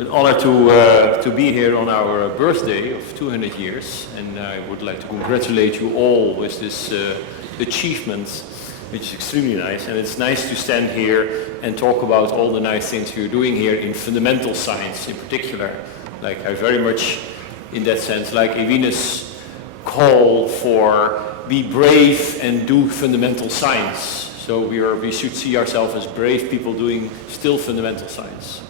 An honor to be here on our birthday of 200 years, and I would like to congratulate you all with this achievement, which is extremely nice. And it's nice to stand here and talk about all the nice things you're doing here in fundamental science in particular. Like I very much, in that sense, like Evina's call for be brave and do fundamental science. So we should see ourselves as brave people doing still fundamental science.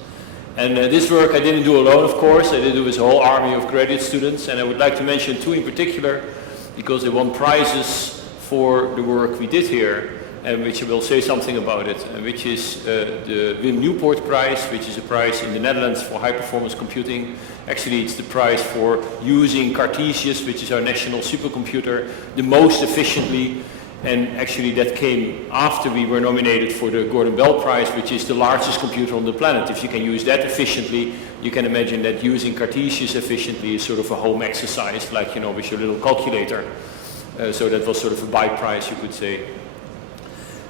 And this work I didn't do alone, of course. I did it with a whole army of graduate students, and I would like to mention two in particular because they won prizes for the work we did here, and which I will say something about it, and which is the Wim Newport Prize, which is a prize in the Netherlands for high performance computing. Actually, it's the prize for using Cartesius, which is our national supercomputer, the most efficiently. And actually that came after we were nominated for the Gordon Bell Prize, which is the largest computer on the planet. If you can use that efficiently, you can imagine that using Cartesius efficiently is sort of a home exercise, like, you know, with your little calculator. So that was sort of a by prize, you could say.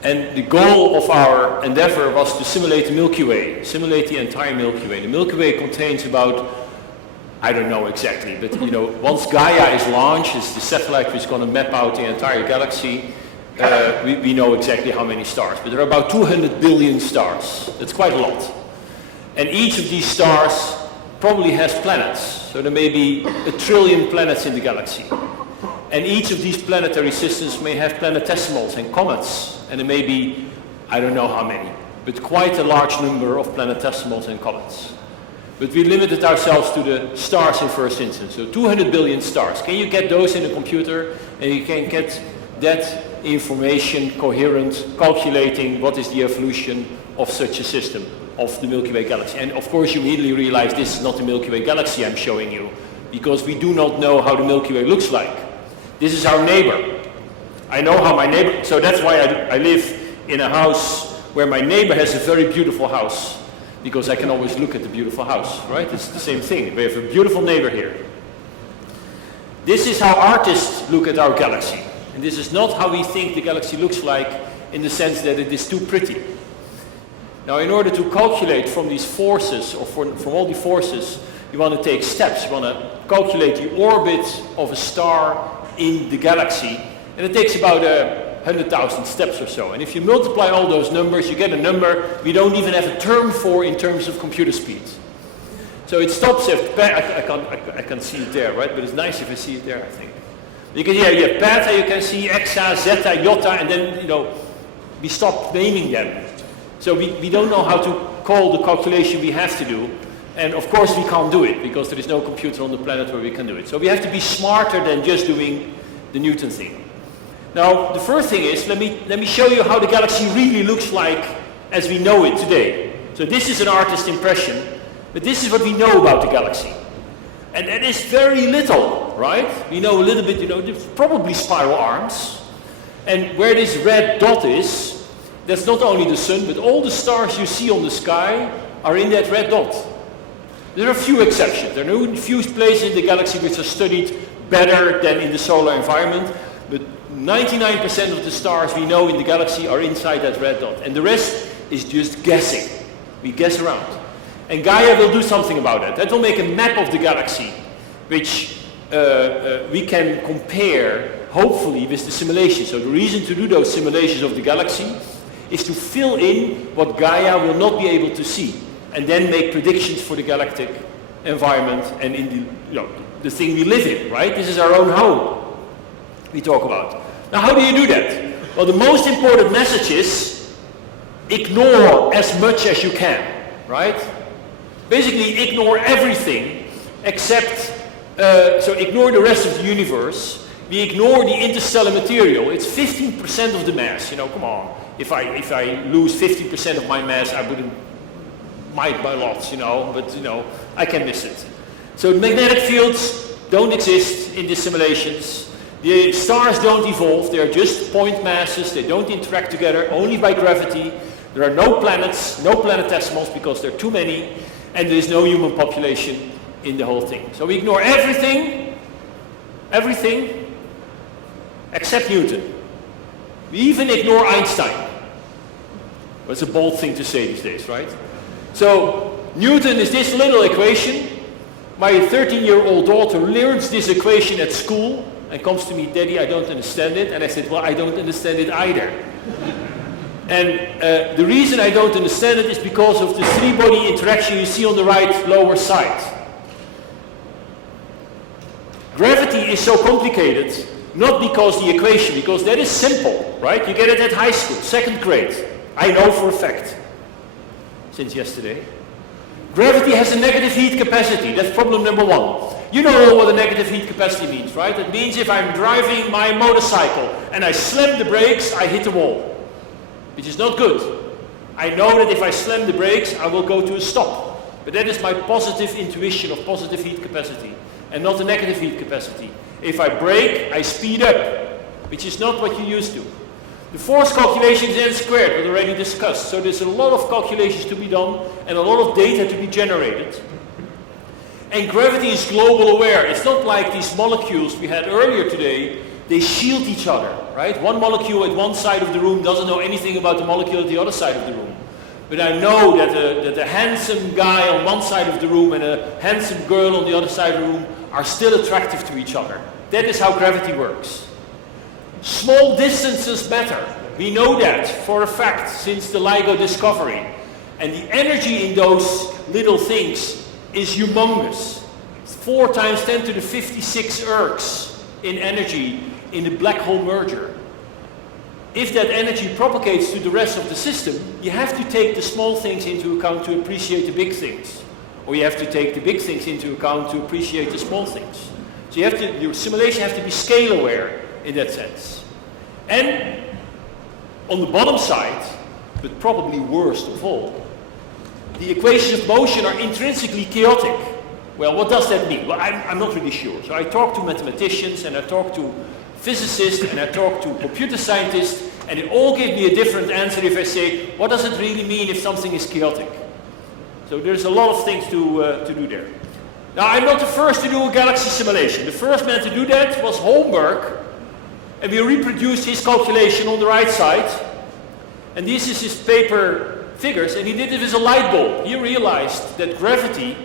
And the goal of our endeavor was to simulate the Milky Way, simulate the entire Milky Way. The Milky Way contains about, I don't know exactly, but you know, once Gaia is launched, it's the satellite which is going to map out the entire galaxy, we know exactly how many stars. But there are about 200 billion stars. That's quite a lot. And each of these stars probably has planets. So there may be 1 trillion planets in the galaxy. And each of these planetary systems may have planetesimals and comets. And there may be, I don't know how many, but quite a large number of planetesimals and comets. But we limited ourselves to the stars in first instance. So 200 billion stars. Can you get those in a computer? And you can get that information coherent, calculating what is the evolution of such a system, of the Milky Way galaxy. And of course you immediately realize this is not the Milky Way galaxy I'm showing you, because we do not know how the Milky Way looks like. This is our neighbor. I know how my neighbor, so that's why I live in a house where my neighbor has a very beautiful house, because I can always look at the beautiful house, right? It's the same thing. We have a beautiful neighbor here. This is how artists look at our galaxy. And this is not how we think the galaxy looks like, in the sense that it is too pretty. Now, in order to calculate from these forces, or from all the forces, you want to take steps. You want to calculate the orbit of a star in the galaxy. And it takes about 100,000 steps or so. And if you multiply all those numbers, you get a number we don't even have a term for in terms of computer speed. So it stops at, I can't see it there, right? But it's nice if I see it there, I think. Because yeah, you have beta, you can see exa, zeta, iota, and then, you know, we stop naming them. So we don't know how to call the calculation we have to do. And of course we can't do it, because there is no computer on the planet where we can do it. So we have to be smarter than just doing the Newton thing. Now, the first thing is, let me show you how the galaxy really looks like as we know it today. So this is an artist's impression, but this is what we know about the galaxy. And that is very little, right? We know a little bit, you know, there's probably spiral arms. And where this red dot is, that's not only the sun, but all the stars you see on the sky are in that red dot. There are a few exceptions. There are a few places in the galaxy which are studied better than in the solar environment, but 99% of the stars we know in the galaxy are inside that red dot. And the rest is just guessing. We guess around. And Gaia will do something about that. That will make a map of the galaxy, which we can compare, hopefully, with the simulation. So the reason to do those simulations of the galaxy is to fill in what Gaia will not be able to see, and then make predictions for the galactic environment and in the, you know, the thing we live in, right? This is our own home we talk about. Now, how do you do that? Well, the most important message is ignore as much as you can, right? Basically, ignore everything except, so ignore the rest of the universe. We ignore the interstellar material. It's 15% of the mass, you know, come on. If I lose 50% of my mass, I might by lots, you know, but, you know, I can miss it. So magnetic fields don't exist in these simulations. The stars don't evolve, they are just point masses, they don't interact together, only by gravity. There are no planets, no planetesimals, because there are too many, and there is no human population in the whole thing. So we ignore everything, except Newton. We even ignore Einstein. That's a bold thing to say these days, right? So Newton is this little equation. My 13-year-old daughter learns this equation at school and comes to me, Daddy, I don't understand it. And I said, well, I don't understand it either. And the reason I don't understand it is because of the three-body interaction you see on the right lower side. Gravity is so complicated, not because the equation, because that is simple, right? You get it at high school, 2nd grade. I know for a fact, since yesterday. Gravity has a negative heat capacity. That's problem number 1. You know what a negative heat capacity means, right? It means if I'm driving my motorcycle and I slam the brakes, I hit the wall, which is not good. I know that if I slam the brakes, I will go to a stop. But that is my positive intuition of positive heat capacity, and not a negative heat capacity. If I brake, I speed up, which is not what you used to. The force calculation is n squared, we already discussed. So there's a lot of calculations to be done and a lot of data to be generated. And gravity is global aware. It's not like these molecules we had earlier today. They shield each other, right? One molecule at one side of the room doesn't know anything about the molecule at the other side of the room. But I know that a handsome guy on one side of the room and a handsome girl on the other side of the room are still attractive to each other. That is how gravity works. Small distances matter. We know that for a fact since the LIGO discovery. And the energy in those little things is humongous. 4 times 10 to the 56 ergs in energy in the black hole merger. If that energy propagates to the rest of the system, you have to take the small things into account to appreciate the big things. Or you have to take the big things into account to appreciate the small things. So your simulation has to be scale aware in that sense. And on the bottom side, but probably worst of all, the equations of motion are intrinsically chaotic. Well, what does that mean? Well, I'm not really sure. So I talk to mathematicians and I talk to physicists and I talk to computer scientists, and they all give me a different answer if I say, what does it really mean if something is chaotic? So there's a lot of things to do there. Now, I'm not the first to do a galaxy simulation. The first man to do that was Holmberg, and we reproduced his calculation on the right side. And this is his paper figures, and he did it with a light bulb. He realized that gravity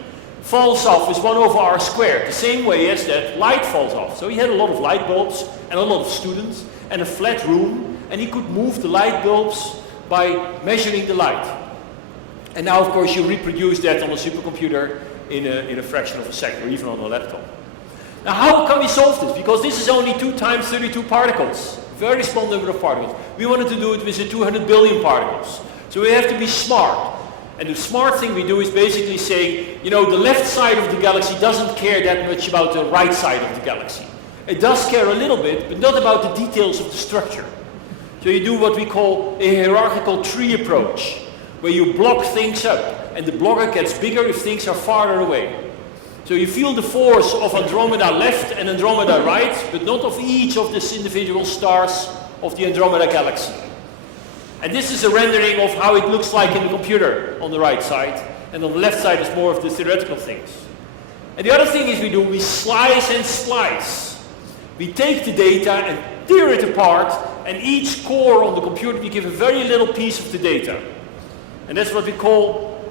falls off with 1 over r squared, the same way as that light falls off. So he had a lot of light bulbs and a lot of students and a flat room, and he could move the light bulbs by measuring the light. And now, of course, you reproduce that on a supercomputer in a fraction of a second, or even on a laptop. Now, how can we solve this? Because this is only 2 times 32 particles, very small number of particles. We wanted to do it with the 200 billion particles. So we have to be smart. And the smart thing we do is basically saying, you know, the left side of the galaxy doesn't care that much about the right side of the galaxy. It does care a little bit, but not about the details of the structure. So you do what we call a hierarchical tree approach, where you block things up, and the blocker gets bigger if things are farther away. So you feel the force of Andromeda left and Andromeda right, but not of each of these individual stars of the Andromeda galaxy. And this is a rendering of how it looks like in the computer on the right side, and on the left side is more of the theoretical things. And the other thing is we slice and splice. We take the data and tear it apart, and each core on the computer we give a very little piece of the data. And that's what we call,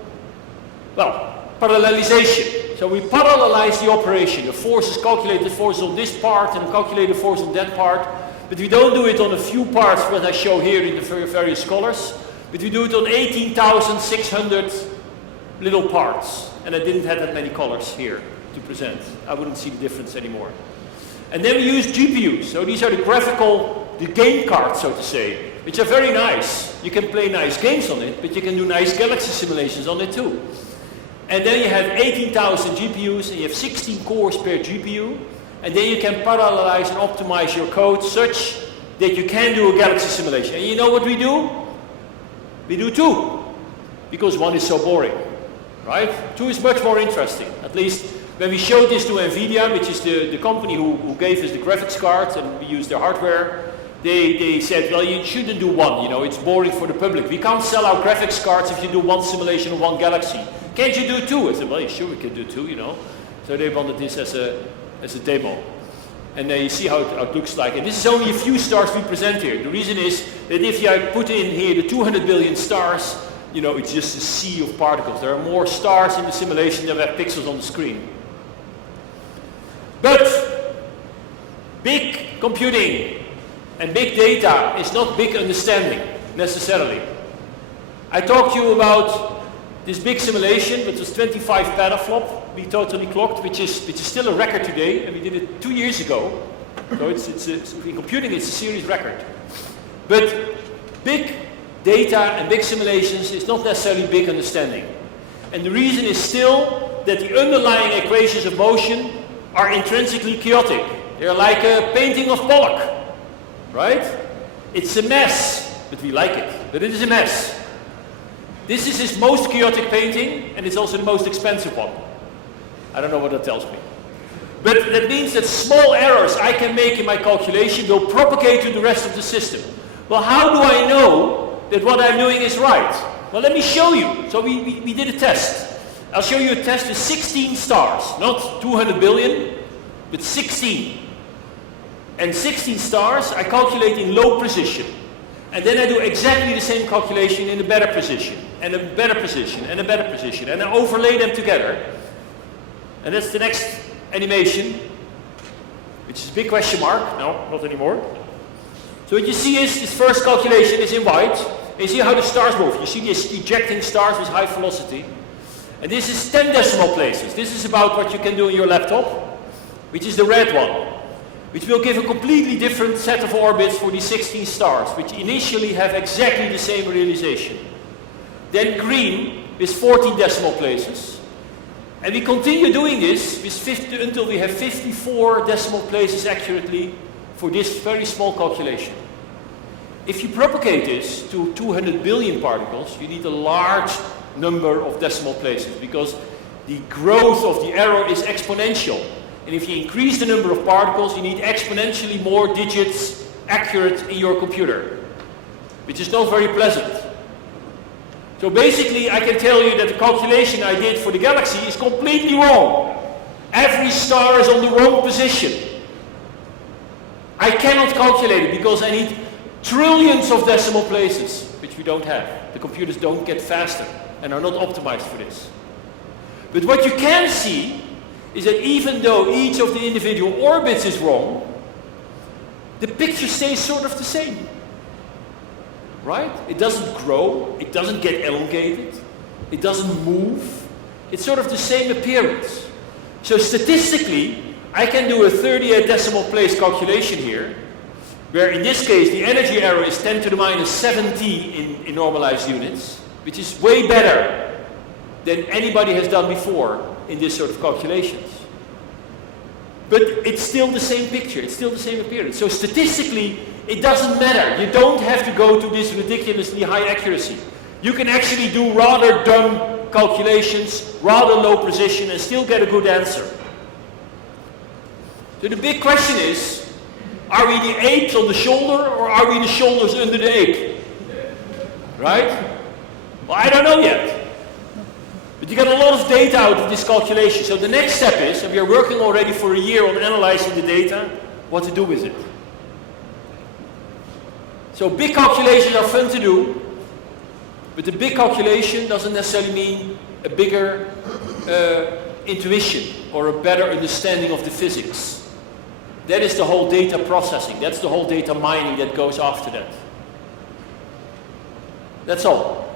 well, parallelization. So we parallelize the operation. The force is calculated, the force on this part, and calculate the force on that part. But we don't do it on a few parts, what I show here in the various colors, but we do it on 18,600 little parts. And I didn't have that many colors here to present. I wouldn't see the difference anymore. And then we use GPUs. So these are the game cards, so to say, which are very nice. You can play nice games on it, but you can do nice galaxy simulations on it too. And then you have 18,000 GPUs, and you have 16 cores per GPU. And then you can parallelize and optimize your code such that you can do a galaxy simulation. And you know what we do? We do 2, because 1 is so boring, right? 2 is much more interesting. At least when we showed this to NVIDIA, which is the company who gave us the graphics cards, and we use their hardware, they said, well, you shouldn't do 1, you know, it's boring for the public. We can't sell our graphics cards if you do 1 simulation of 1 galaxy. Can't you do 2? I said, well, yeah, sure we can do 2, you know. So they wanted this as a demo. And you see how it looks like. And this is only a few stars we present here. The reason is that if you put in here the 200 billion stars, you know, it's just a sea of particles. There are more stars in the simulation than we have pixels on the screen. But big computing and big data is not big understanding necessarily. I talked to you about this big simulation, which was 25 petaflop, be totally clocked, which is still a record today, and we did it 2 years ago. So in computing it's a series record. But big data and big simulations is not necessarily big understanding. And the reason is still that the underlying equations of motion are intrinsically chaotic. They're like a painting of Pollock, right? It's a mess, but we like it. But it is a mess. This is his most chaotic painting, and it's also the most expensive one. I don't know what that tells me. But that means that small errors I can make in my calculation will propagate to the rest of the system. Well, how do I know that what I'm doing is right? Well, let me show you. So we did a test. I'll show you a test with 16 stars, not 200 billion, but 16. And 16 stars I calculate in low precision. And then I do exactly the same calculation in a better position, and a better position, and a better position, and I overlay them together. And that's the next animation, which is a big question mark. No, not anymore. So what you see is this first calculation is in white. And you see how the stars move. You see these ejecting stars with high velocity. And this is 10 decimal places. This is about what you can do in your laptop, which is the red one, which will give a completely different set of orbits for these 16 stars, which initially have exactly the same realization. Then green is 14 decimal places. And we continue doing this with until we have 54 decimal places accurately for this very small calculation. If you propagate this to 200 billion particles, you need a large number of decimal places because the growth of the error is exponential. And if you increase the number of particles, you need exponentially more digits accurate in your computer, which is not very pleasant. So basically, I can tell you that the calculation I did for the galaxy is completely wrong. Every star is on the wrong position. I cannot calculate it because I need trillions of decimal places, which we don't have. The computers don't get faster and are not optimized for this. But what you can see is that even though each of the individual orbits is wrong, the picture stays sort of the same. Right? It doesn't grow, it doesn't get elongated, it doesn't move. It's sort of the same appearance. So statistically, I can do a 38 decimal place calculation here, where in this case the energy error is 10 to the minus 70 in normalized units, which is way better than anybody has done before in this sort of calculations. But it's still the same picture, it's still the same appearance. So statistically, it doesn't matter. You don't have to go to this ridiculously high accuracy. You can actually do rather dumb calculations, rather low precision, and still get a good answer. So the big question is, are we the apes on the shoulder, or are we the shoulders under the ape? Right? Well, I don't know yet. But you get a lot of data out of this calculation. So the next step is, and we are working already for a year on analyzing the data, what to do with it. So big calculations are fun to do, but the big calculation doesn't necessarily mean a bigger intuition or a better understanding of the physics. That is the whole data processing. That's the whole data mining that goes after that. That's all.